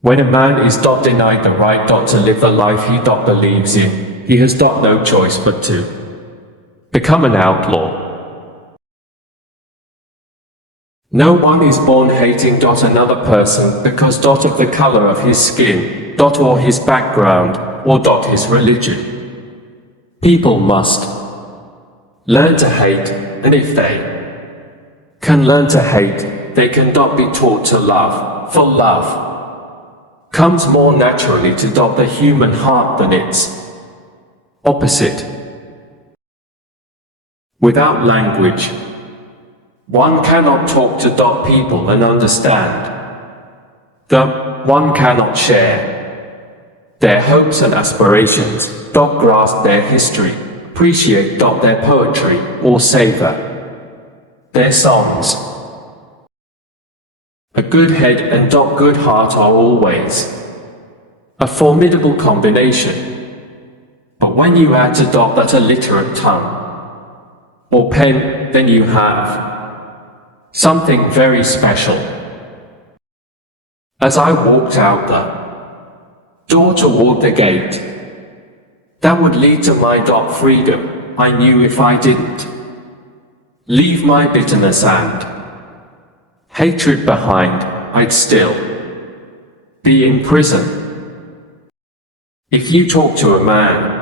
When a man is denied the right to live the life he believes in, he has no choice but to become an outlaw. No one is born hating another person because of the color of his skin, or his background, or his religion. People must learn to hate, and if they can learn to hate, they can be taught to love, for love comes more naturally to the human heart than its opposite. Without language, one cannot talk to people and understand them. One cannot share their hopes and aspirations, grasp their history, appreciate their poetry, or savor their songs. A good head and good heart are always a formidable combination. But when you add to that illiterate tongue or pen, then you have something very special. As I walked out the door toward the gate that would lead to my freedom, I knew if I didn't leave my bitterness and hatred behind, I'd still be in prison. If you talk to a man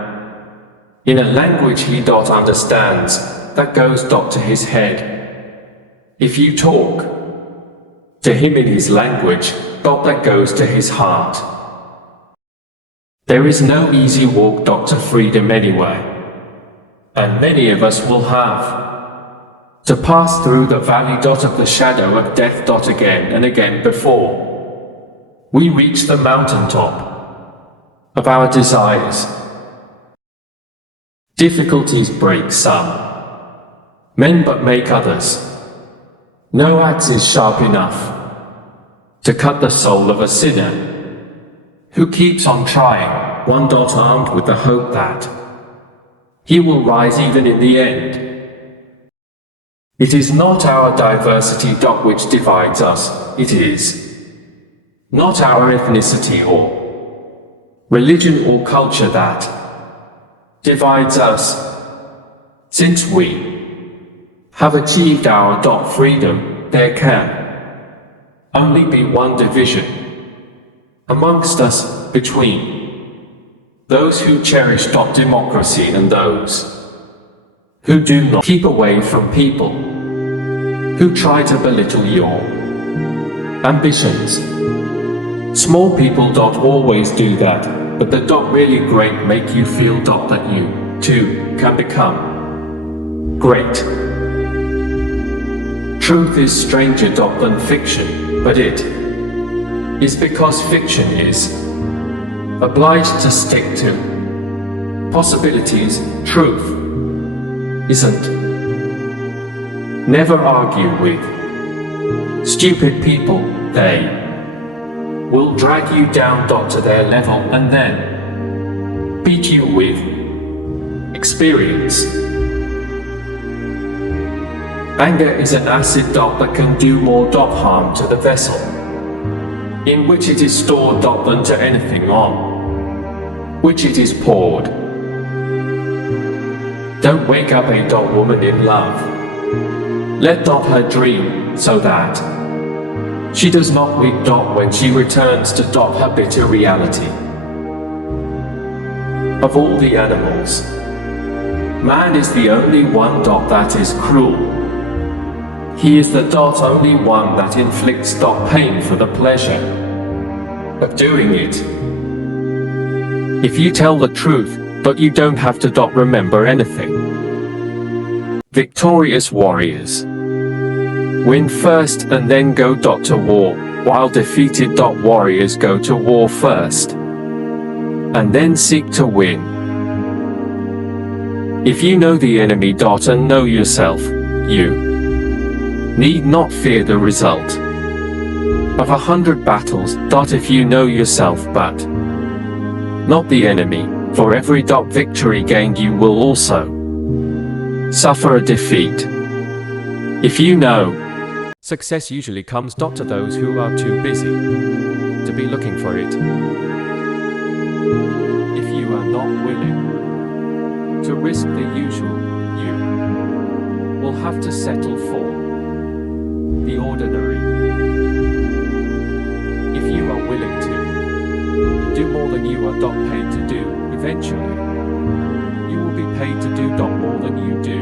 in a language he understands, that goes to his head. If you talk to him in his language, that goes to his heart. There is no easy walk to freedom anyway, and many of us will have to pass through the valley of the shadow of death again and again before we reach the mountaintop of our desires. Difficulties break some men but make others. No axe is sharp enough to cut the soul of a sinner who keeps on trying, one armed with the hope that he will rise even in the end. It is not our diversity which divides us, it is not our ethnicity or religion or culture that divides us. Since we have achieved our freedom, there can only be one division amongst us between those who cherish democracy and those who do not. Keep away from people who try to belittle your ambitions. Small people always do that, but the really great make you feel that you too can become great. Truth is stranger than fiction, but it is because fiction is obliged to stick to possibilities. Truth isn't. Never argue with stupid people. They will drag you down to their level and then beat you with experience. Anger is an acid that can do more harm to the vessel in which it is stored than to anything on which it is poured. Don't wake up a woman in love. Let her dream so that she does not weep when she returns to her bitter reality. Of all the animals, man is the only one that is cruel. He is the only one that inflicts pain for the pleasure of doing it. If you tell the truth, you don't have to remember anything. Victorious warriors win first and then go to war, while defeated warriors go to war first and then seek to win. If you know the enemy and know yourself, you need not fear the result of 100 battles. If you know yourself but not the enemy, for every victory gained you will also suffer a defeat. If you know, success usually comes to those who are too busy to be looking for for it. If you are not willing to risk the usual, you will have to settle for the ordinary. If you are willing to do more than you are paid to do, eventually you will be paid to do more than you do.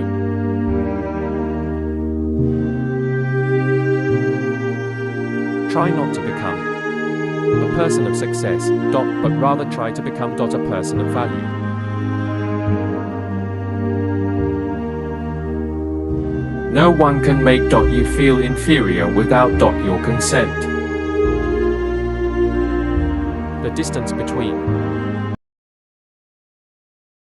Try not to become a person of success, but rather try to become a person of value. No one can make you feel inferior without your consent. The distance between